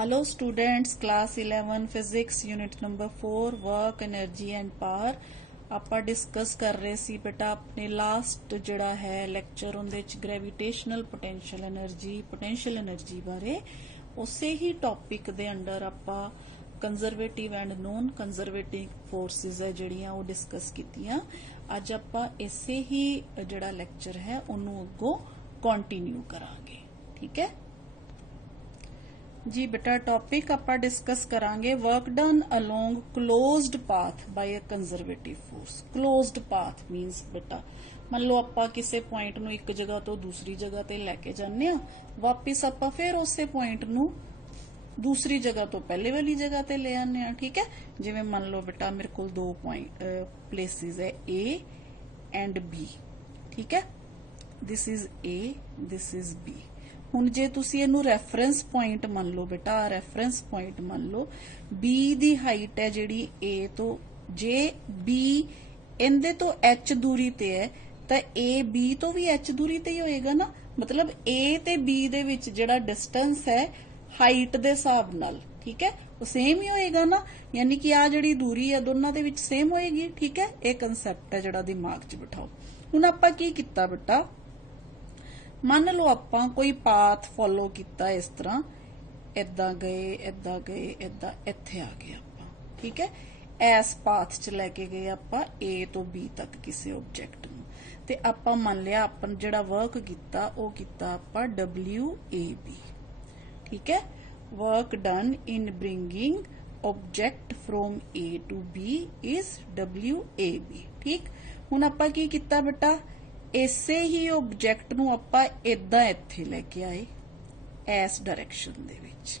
Hello students, class 11 physics unit number 4 work energy and power ਆਪਾਂ discuss ਕਰ ਰਹੇ ਸੀ ਬੇਟਾ ਆਪਣੇ ਲਾਸਟ ਜਿਹੜਾ ਹੈ ਲੈਕਚਰ ਉਹਦੇ ਵਿੱਚ ਗ੍ਰੈਵਿਟੇਸ਼ਨਲ ਪੋਟੈਂਸ਼ੀਅਲ એનર્ਜੀ ਬਾਰੇ ਉਸੇ ਹੀ ਟੌਪਿਕ ਦੇ ਅੰਡਰ ਆਪਾਂ conservative and non conservative forces ਹੈ ਜਿਹੜੀਆਂ ਉਹ ਡਿਸਕਸ ਕੀਤੀਆਂ। ਅੱਜ ਆਪਾਂ ਇਸੇ ਹੀ ਜਿਹੜਾ ਲੈਕਚਰ ਹੈ ਉਹਨੂੰ ਅੱਗੋਂ ਕੰਟੀਨਿਊ ਕਰਾਂਗੇ। ਠੀਕ ਹੈ जी बेटा टॉपिक आप डिस्कस करांगे work done along closed path by a conservative force. Closed path means बेटा मान लो आप किसी पॉइंट नू एक जगह तो दूसरी जगह ते लेके जाने वापिस आप फिर उस पॉइंट नू दूसरी जगह तो पहले वाली जगह ते ले आने। ठीक है जिवें मान लो बेटा मेरे को दो पॉइंट प्लेसिस है A एंड B। ठीक है this is A this is B। ਹੁਣ ਜੇ ਤੁਸੀਂ ਇਹਨੂੰ ਰੈਫਰੈਂਸ ਪੁਆਇੰਟ ਮੰਨ ਲਓ ਬੇਟਾ ਰੈਫਰੈਂਸ ਪੁਆਇੰਟ ਮੰਨ ਲਓ B ਦੀ ਹਾਈਟ ਹੈ ਜਿਹੜੀ A ਤੋਂ ਜੇ B ਇਹਦੇ ਤੋਂ H ਦੂਰੀ ਤੇ ਹੈ ਤਾਂ A B ਤੋਂ ਵੀ H ਦੂਰੀ ਤੇ ਹੀ ਹੋਏਗਾ ਨਾ। ਮਤਲਬ A ਤੇ B ਦੇ ਵਿੱਚ ਜਿਹੜਾ ਡਿਸਟੈਂਸ ਹੈ ਹਾਈਟ ਦੇ ਹਿਸਾਬ ਨਾਲ ਠੀਕ ਹੈ ਉਹ ਸੇਮ ਹੀ ਹੋਏਗਾ ਨਾ। ਯਾਨੀ ਕਿ ਆ ਜਿਹੜੀ ਦੂਰੀ ਹੈ ਦੋਨਾਂ ਦੇ ਵਿੱਚ ਸੇਮ ਹੋਏਗੀ। ਠੀਕ ਹੈ ਇਹ ਕਨਸੈਪਟ ਹੈ ਜਿਹੜਾ ਦਿਮਾਗ 'ਚ ਬਿਠਾਓ। ਹੁਣ ਆਪਾਂ ਕੀ ਕੀਤਾ ਬੇਟਾ ਮੰਨ ਲਓ ਆਪਾਂ ਕੋਈ ਪਾਥ ਫੋਲੋ ਕੀਤਾ ਇਸ ਤਰ੍ਹਾਂ ਇਦਾਂ ਗਏ ਇਦਾਂ ਇੱਥੇ ਆ ਗਏ ਆਪਾਂ। ਠੀਕ ਹੈ ਇਸ ਪਾਥ 'ਚ ਲੈ ਕੇ ਗਏ ਆਪਾਂ A ਤੋਂ B ਤੱਕ ਕਿਸੇ ਆਬਜੈਕਟ ਨੂੰ ਤੇ ਆਪਾਂ ਮੰਨ ਲਿਆ ਆਪਾਂ ਜਿਹੜਾ ਵਰਕ ਕੀਤਾ ਉਹ ਕੀਤਾ ਆਪਾਂ WAB। ਠੀਕ ਹੈ work done in bringing object from A to B is WAB। ਠੀਕ ਹੁਣ ਆਪਾਂ ਕੀ ਕੀਤਾ ਬੇਟਾ ਇਸੇ ਹੀ ਆਬਜੈਕਟ ਨੂੰ ਆਪਾਂ ਇਦਾਂ ਇੱਥੇ ਲੈ ਕੇ ਆਏ ਇਸ ਡਾਇਰੈਕਸ਼ਨ ਦੇ ਵਿੱਚ।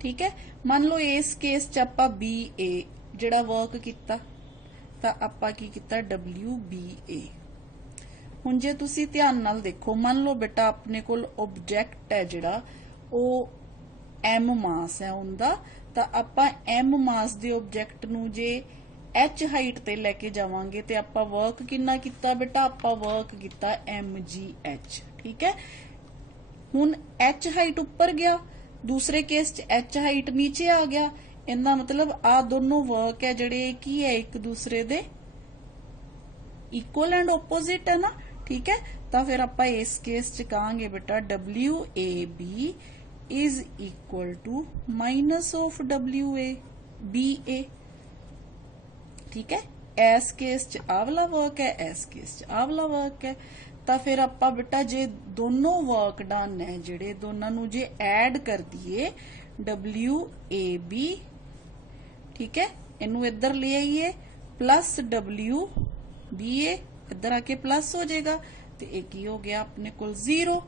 ਠੀਕ ਹੈ ਮੰਨ ਲਓ ਇਸ ਕੇਸ 'ਚ ਆਪਾਂ BA ਜਿਹੜਾ ਵਰਕ ਕੀਤਾ ਤਾਂ ਆਪਾਂ ਕੀ ਕੀਤਾ WBA। ਹੁਣ ਜੇ ਤੁਸੀਂ ਧਿਆਨ ਨਾਲ ਦੇਖੋ ਮੰਨ ਲਓ ਬੇਟਾ ਆਪਣੇ ਕੋਲ ਆਬਜੈਕਟ ਹੈ ਜਿਹੜਾ ਉਹ M ਮਾਸ ਹੈ ਉਹਦਾ ਤਾਂ ਆਪਾਂ M ਮਾਸ ਦੇ ਆਬਜੈਕਟ ਨੂੰ ਜੇ H ਹਾਈਟ ਤੇ ਲੈ ਕੇ ਜਾਵਾਂਗੇ ਤੇ ਆਪਾਂ ਵਰਕ ਕਿੰਨਾ ਕੀਤਾ ਬੇਟਾ ਆਪਾਂ ਵਰਕ ਕੀਤਾ MGH। ਠੀਕ ਹੈ ਹੁਣ H ਹਾਈਟ ਉੱਪਰ ਗਿਆ ਦੂਸਰੇ ਕੇਸ 'ਚ H ਹਾਈਟ ਨੀਚੇ ਆ ਗਿਆ। ਇਹਦਾ ਮਤਲਬ ਆ ਦੋਨੋਂ ਵਰਕ ਹੈ ਜਿਹੜੇ ਕੀ ਹੈ ਇੱਕ ਦੂਸਰੇ ਦੇ ਇਕੁਅਲ ਐਂਡ ਆਪੋਜ਼ਿਟ ਹੈ ਨਾ। ਠੀਕ ਹੈ ਤਾਂ ਫਿਰ ਆਪਾਂ ਇਸ ਕੇਸ 'ਚ ਕਹਾਂਗੇ ਬੇਟਾ WAB is equal to minus of WABA। ठीक है इस केस च आ वाला वर्क है इस केस च आ वाला वर्क है ਤਾਂ ਫਿਰ ਆਪਾਂ बेटा जे दोनों वर्क डन है ਜਿਹੜੇ ਦੋਨਾਂ ਨੂੰ ਜੇ ਐਡ ਕਰ ਦਈਏ WAB। ठीक है ਇਹਨੂੰ ਇੱਧਰ ਲੈ ਆਈਏ ਪਲੱਸ WBA ਇੱਧਰ ਆ ਕੇ ਪਲੱਸ ਹੋ ਜਾਏਗਾ ਤੇ ਇਹ ਕੀ ਹੋ ਗਿਆ ਆਪਣੇ ਕੋਲ 0।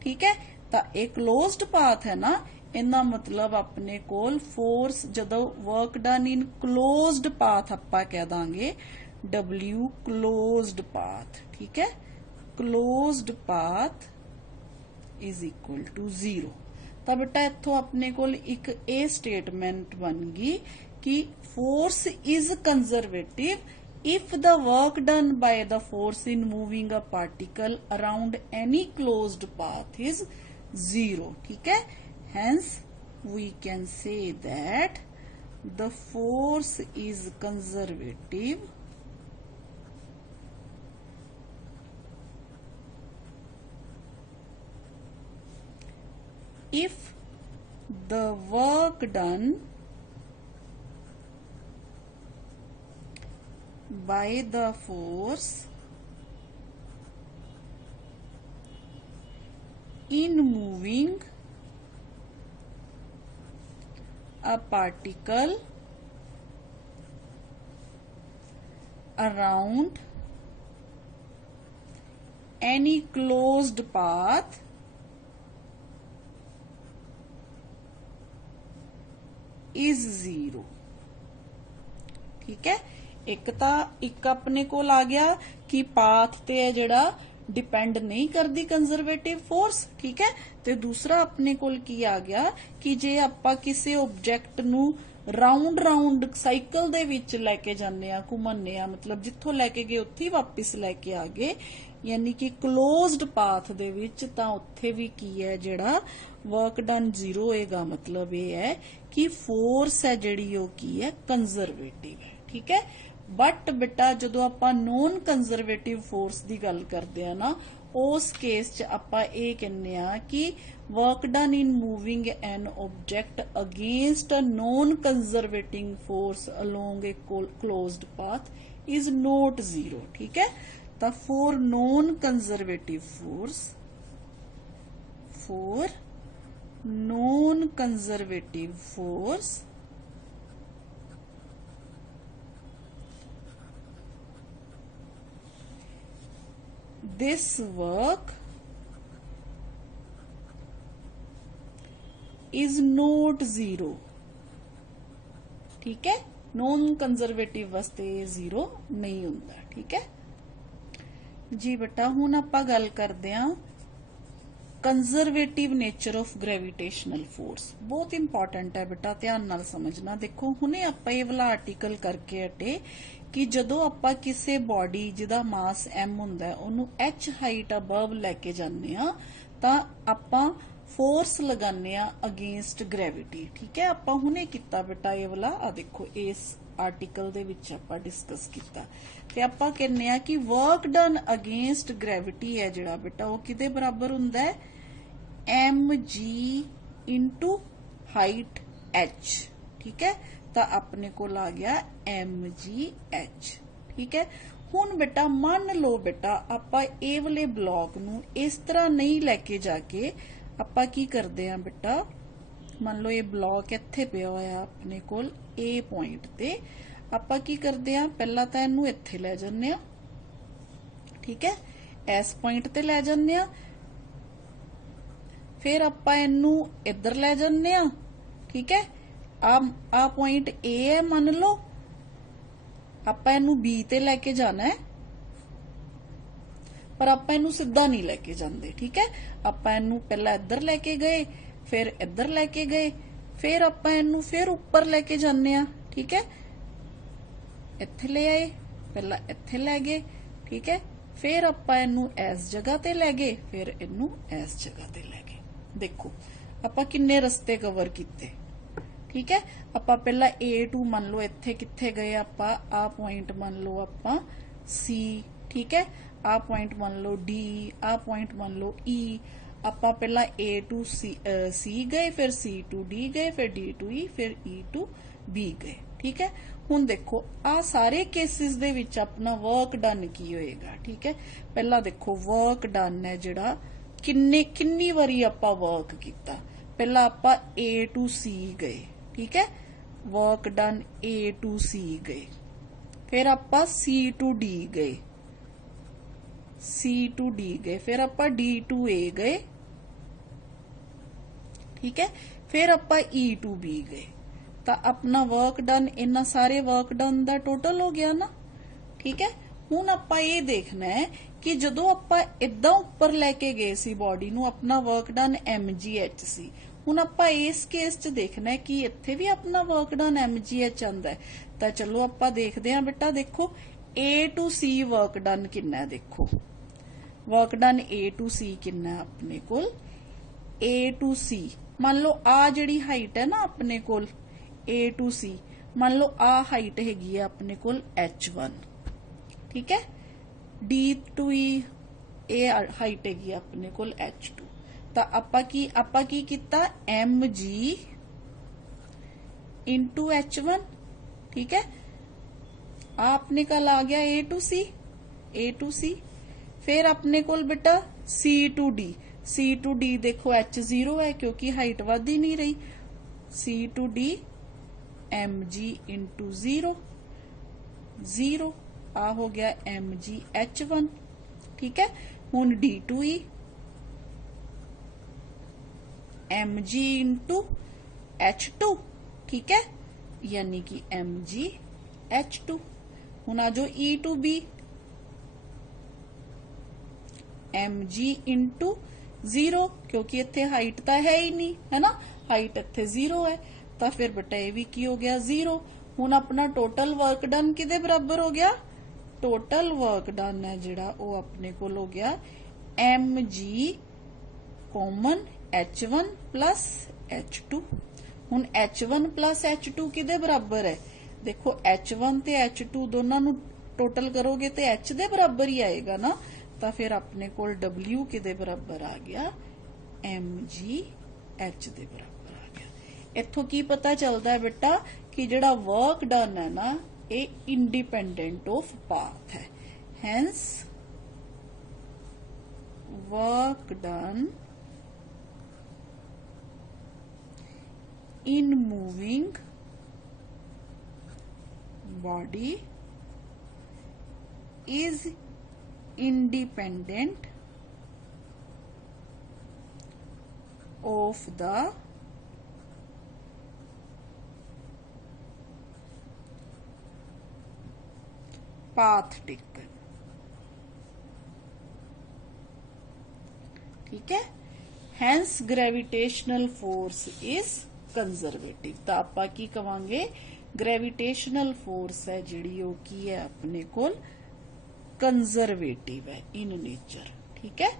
ठीक है ਤਾਂ ਇਹ ਕਲੋਜ਼ਡ ਪਾਥ ਹੈ ਨਾ ਇਹਦਾ ਮਤਲਬ ਆਪਣੇ ਕੋਲ ਫੋਰਸ ਜਦੋਂ work done in closed path ਆਪਾਂ ਕਹਿ ਦਾਂਗੇ W ਕਲੋਜ਼ਡ ਪਾਥ। ਠੀਕ ਹੈ closed path is equal to 0। ਤਾਂ ਬੇਟਾ ਇੱਥੋਂ ਆਪਣੇ ਕੋਲ ਇੱਕ ਇਹ ਸਟੇਟਮੈਂਟ ਬਣ ਗਈ ਕਿ force is conservative if the work done by the force in moving a particle around any closed path is 0। ठीक है hence we can say that the force is conservative if the work done by the force in moving a particle around any closed path is 0। ठीक है ਇੱਕ ਤਾਂ ਇੱਕ ਆਪਣੇ ਕੋਲ ਆ ਗਿਆ ਕਿ ਪਾਥ ਤੇ ਹੈ ਜਿਹੜਾ डिपेंड नहीं करती कंजरवेटिव फोर्स। ठीक है ਤੇ ਦੂਸਰਾ ਆਪਣੇ ਕੋਲ ਕੀ ਆ ਗਿਆ ਕਿ ਜੇ ਆਪਾਂ ਕਿਸੇ ਆਬਜੈਕਟ ਨੂੰ ਰਾਉਂਡ ਸਾਈਕਲ ਦੇ ਵਿੱਚ ਲੈ ਕੇ ਜਾਂਦੇ ਆ ਘੁੰਮਣੇ ਆ ਮਤਲਬ ਜਿੱਥੋਂ ਲੈ ਕੇ ਗਏ ਉੱਥੇ ਵਾਪਸ ਲੈ ਕੇ ਆ ਗਏ यानी कि क्लोज्ड पाथ दे विच तां उत्थे भी की है जिहड़ा वर्क डन 0 होएगा। मतलब ये है कि फोर्स है जिहड़ी वो की है कंजरवेटिव है। ठीक है, बट बेटा जदों आपां नॉन कंजरवेटिव फोर्स की गल करते हैं ना, उस केस च आपां ये कहने आ कि work done in moving an object against a non conserving force along a closed path is not 0। ठीक है, तो for non conservative force, for non conservative force this work is not 0। ठीक है, नॉन कंजरवेटिव वास्ते 0 नहीं होता। ठीक है जी बेटा, हुण आपां गल करदे हां conservative nature of gravitational force. बहुत इंपॉर्टेंट है बेटा, ध्यान नाल समझना। देखो हुणे आपां ये वाला आर्टिकल करके हटे कि जदों आपां किसी बॉडी जिहदा मास m हुंदा है उहनूं h हाइट अबव लैके जाने आ तां आपां फोर्स लगाने आ अगेंस्ट ग्रेविटी। ठीक है, आपां हुणे कीता बेटा ये वाला, आ देखो इस आर्टिकल दे विच आपां डिस्कस कीता ते आपां कहने आ कि वर्क डन अगेंस्ट ग्रेविटी है जिहड़ा बेटा वो किदे बराबर हुंदा है, mg इंटू हाइट h। ठीक है, तो अपने को आ गया mgh। ठीक है, हुण बेटा मान लो बेटा आपां ए वाले ब्लॉक नूं इस तरह नहीं लैके जाके आपां की करदे आ बेटा, मान लो ये ब्लॉक इत्थे पिया होया अपने कोल ए पॉइंट ते, आपां की करदे आ पहला तां इहनूं इत्थे लै जन्ने आ। ठीक है, इस पॉइंट ते लै जन्ने आ, फिर आपां इहनूं इधर लै जन्ने आ। ठीक है, आ पॉइंट ए है मान लो, आपां इहनूं बी ते लैके जाना है पर आपां इहनूं सीधा नहीं लैके जांदे। ठीक है, आपां इहनूं पहला इधर लैके गए, फिर इधर लैके गए, फिर आपां इहनूं फिर ऊपर लैके जाने आ। ठीक है, इत्थे ले आए, पहला इत्थे लै गए। ठीक है, फिर आपां इहनूं इस जगह ते लै गए, फिर इहनूं इस जगह ते लै गए। देखो आपां किन्ने रस्ते कवर कीते। ठीक है, आपां पहला A2 मान लो इत्थे कित्थे गए आपां, आ पॉइंट मान लो आपां C। ठीक है, आ पॉइंट मान लो D, आ पॉइंट मान लो E। आपां पहला A to C गए, फिर C to D गए, फिर D to E, फिर E to B गए। ठीक है, हुण देखो आ सारे केसिस दे विच अपना वर्क डन की होएगा। ठीक है, पहला देखो वर्क डन है जिहड़ा किन्नी वारी आपां वर्क कीता, पहला आपां A to C गए। ठीक है, work done A to C गए, फिर आपां C to D गए, C to D गए, फिर आपां D to A गए। ठीक है, फिर आपां E to B गए, तो अपना वर्क डन इन्ना सारे वर्क डन दा टोटल हो गया ना। ठीक है, हुण आपां ये देखना है कि जदों आपां इदां उपर लैके गए सी बॉडी नूं, अपना वर्क डन mgh सी। हुण आपां इस केस च देखना है कि इत्थे भी अपना वर्क डन mgh आंदा है। तो चलो आपां देखदे हां बेटा, देखो A to C work done किन्ना है, देखो work done A to C किन्ना है अपने कोल, A to C मान लो आ जिहड़ी हाइट है ना अपने कोल A to C, मान लो आ हाइट हैगी है अपने कोल h1। ठीक है, D to E A height हैगी अपने कोल h2। तो आपां की कीता mg इंटू h1। ठीक है, आपने कल आ गया A to C, फिर अपने कोल बेटा C to D देखो h0 है क्योंकि हाइट वध ही नहीं रही, C to D mg into 0 आ हो गया mg h1। ठीक है, हुण D to E mg into h2। ठीक है, यानी कि mg h2। हुण आ जाओ E to B, mg into 0 क्योंकि इत्थे हाइट तो है ही नहीं, है ना, हाइट इत्थे 0 है, तो फिर बेटा ये भी की हो गया 0। हुण अपना टोटल वर्क डन किदे बराबर हो गया, टोटल वर्क डन है जिहड़ा वो अपने कोल हो गया mg common h1 plus h2। हुण h1 प्लस h2 किदे बराबर है? देखो h1 ते h2 दोनों नू टोटल करोगे तो h दे बराबर ही आएगा ना, तो फिर अपने कोल w किदे बराबर आ गया mg h दे बराबर आ गया। इत्थों की पता चलता है बेटा कि जिहड़ा वर्क डन है ना ये इंडिपेंडेंट ऑफ पाथ है, hence work done in moving body is independent of the path taken। ठीक है, hence gravitational force is conservative. तो आपां की कवांगे ग्रेविटेशनल फोर्स है जिहड़ी वो की है अपने कोल कंजरवेटिव है इन नेचर। ठीक है,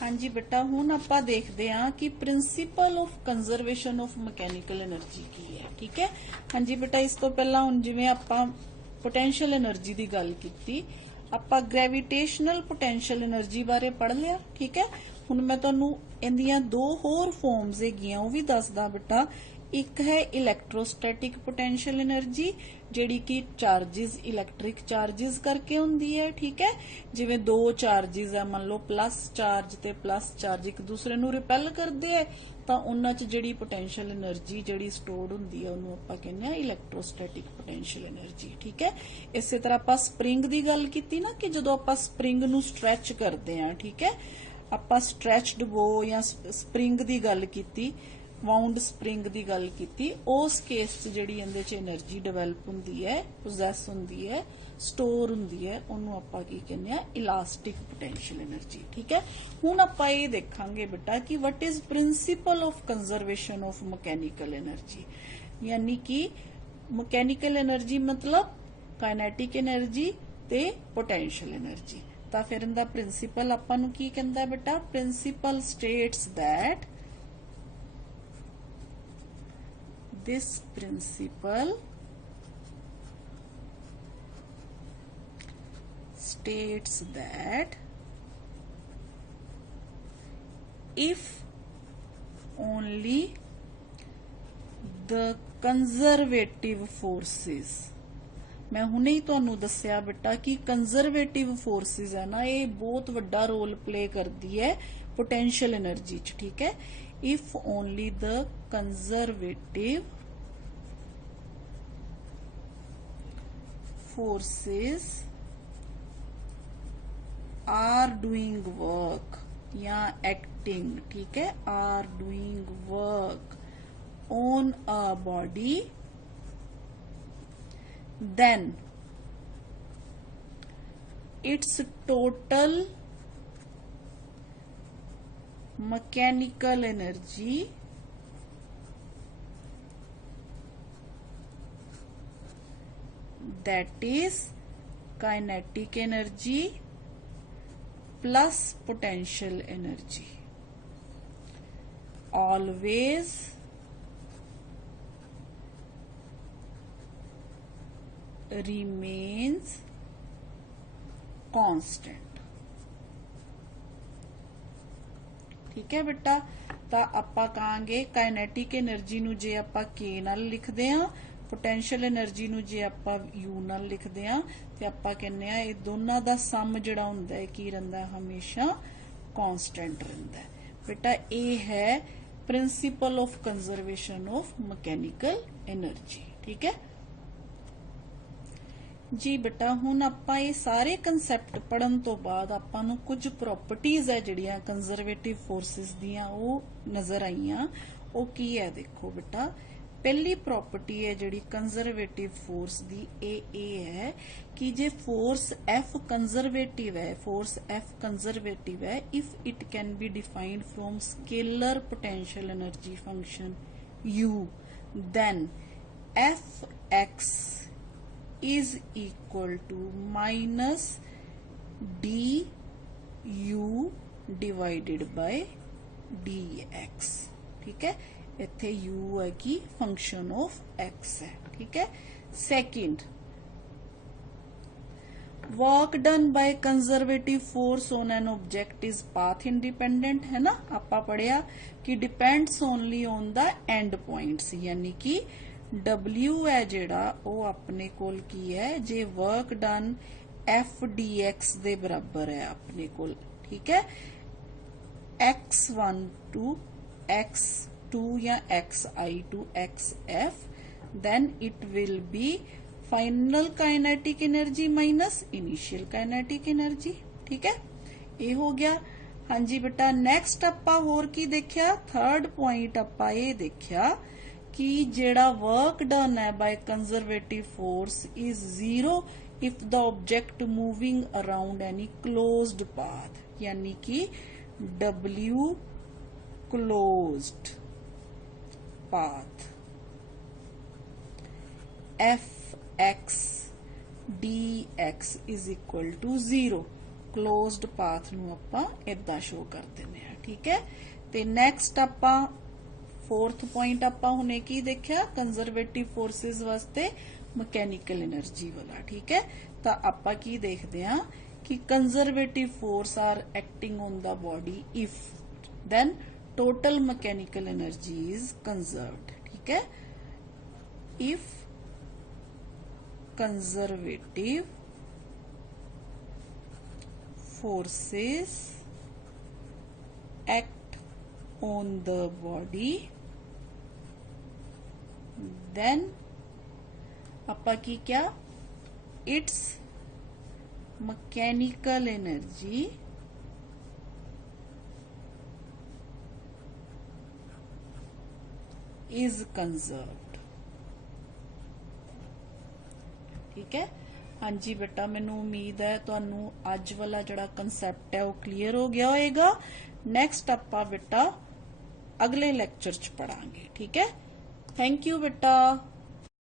हाँ जी बेटा हुण आपां देखदे हां कि principal of conservation of mechanical energy की है। ठीक है, हाँ जी बेटा इस तो पहला हुण जिवें आपां पोटेंशियल एनर्जी की गल कीती, आपां ग्रेविटेशनल पोटेंशियल एनर्जी बारे पढ़ लिया। ठीक है, हुण मैं तुहानू इहदियां दो होर फॉर्म्स हैगियां वो भी दसदा बेटा। एक है इलैक्ट्रोस्टैटिक पोटेंशियल एनर्जी जिहड़ी कि चार्जिज इलैक्ट्रिक चार्जिज करके हुंदी है। ठीक है, जिवें दो चार्जिज है मान लो प्लस चार्ज ते प्लस चार्ज एक दूसरे नू रिपेल करदे है तां उन्हां च जिहड़ी पोटेंशियल एनर्जी जिहड़ी स्टोर्ड हुंदी है उहनूं आपां कहने आ इलैक्ट्रोस्टैटिक पोटेंशियल एनर्जी। ठीक है, इसे तरह आपां स्प्रिंग दी गल कीती ना कि जदों आपां स्प्रिंग नू स्ट्रैच करदे हां, ठीक है, आपां स्ट्रैचड बो या स्प्रिंग दी गल कीती, वाउंड स्प्रिंग दी गल कीती, उस केस च जिहड़ी इहदे च एनर्जी डिवेलप हुंदी है, पोजैस हुंदी है, स्टोर हुंदी है, उहनूं आपां की कहने आ इलास्टिक पोटेंशियल एनर्जी। ठीक है, हुण आपां ये देखांगे बेटा कि what is principle of conservation of mechanical energy, यानी कि मैकेनिकल एनर्जी मतलब काइनेटिक एनर्जी ते पोटेंशियल एनर्जी। ਤਾਂ ਫਿਰ ਇਹਦਾ ਪ੍ਰਿੰਸੀਪਲ ਆਪਾਂ ਨੂੰ ਕੀ ਕਹਿੰਦਾ ਬੇਟਾ? Principle states that this principle states that if only the conservative forces, मैं हुणे ही तुहानू दस्सिया बेटा कि कंजरवेटिव फोर्सिस है ना ये बहुत वड्डा रोल प्ले करती है पोटेंशियल एनर्जी च। ठीक है, if only the conservative forces are doing work या एक्टिंग, ठीक है, are doing work on a body, then its total mechanical energy that is kinetic energy plus potential energy always remains constant। ठीक है बेटा, ਤਾਂ ਆਪਾਂ ਕਹਾਂਗੇ ਕਾਇਨੈਟਿਕ એનર્ਜੀ ਨੂੰ ਜੇ ਆਪਾਂ k ਨਾਲ ਲਿਖਦੇ ਆ, ਪੋਟੈਂਸ਼ੀਅਲ એનર્ਜੀ ਨੂੰ ਜੇ ਆਪਾਂ u ਨਾਲ ਲਿਖਦੇ ਆ ਤੇ ਆਪਾਂ ਕਹਿੰਨੇ ਆ ਇਹ ਦੋਨਾਂ ਦਾ ਸਮ ਜਿਹੜਾ ਹੁੰਦਾ ਹੈ ਕੀ ਰਹਿੰਦਾ ਹਮੇਸ਼ਾ ਕਾਂਸਟੈਂਟ ਰਹਿੰਦਾ ਹੈ। बेटा ਇਹ ਹੈ principal of conservation of mechanical energy. ठीक है जी बेटा, हुण आपां ये सारे कंसैप्ट पढ़न तो बाद आपां नूं कुछ प्रॉपर्टीज है जिहड़ियां कंजरवेटिव फोर्सिस दियां वो नजर आईयां। वो की है देखो बेटा, पहली प्रॉपर्टी है जिहड़ी कंजरवेटिव फोर्स दी ए है कि जे फोर्स F कंजरवेटिव है, फोर्स F कंजरवेटिव है if it can be defined from scalar potential energy function U, then Fx is equal to minus D U divided by D X. ठीक है, इत्थे you है कि फंक्शन ऑफ एक्स है। ठीक है, second work done by conservative force on an object is path independent, है ना। आपा पढ़िया कि depends only on the end points, यानी कि W है जेड़ा वो अपने कोल की है जे work done F D X दे बराबर है अपने कोल। ठीक है, x1 टू x2 या xi to xf, then it will be final kinetic energy minus initial kinetic energy. ठीक है, ये हो गया। हाँ जी बेटा, नेक्स्ट आपां होर की देखिया, थर्ड पॉइंट आपां ये देखिया कि जेड़ा वर्क डन है by conservative force is zero if the object moving around any closed path, यानी कि W closed path F X D X is equal to 0। Closed path नूं आपां इदां शो कर दिंदे हां। ठीक है, ते नेक्स्ट आपां फोर्थ पॉइंट आपां हुणे की देखिया, कंजरवेटिव फोर्सेस वास्ते मैकेनिकल एनर्जी वाला। ठीक है, तां आपां की देखदे हां कि conservative force are acting on the body if then total mechanical energy is conserved. ठीक है, इफ conservative forces act on the body, then आपा की क्या, its mechanical energy is conserved। ठीक है, हाँ जी बेटा, मैनू उम्मीद है तुहानू अज वाला जड़ा कंसैप्ट है वो क्लीयर हो गया होएगा। नेक्स्ट आपां बेटा अगले लेक्चर च पढ़ांगे। ठीक है, थैंक यू बेटा।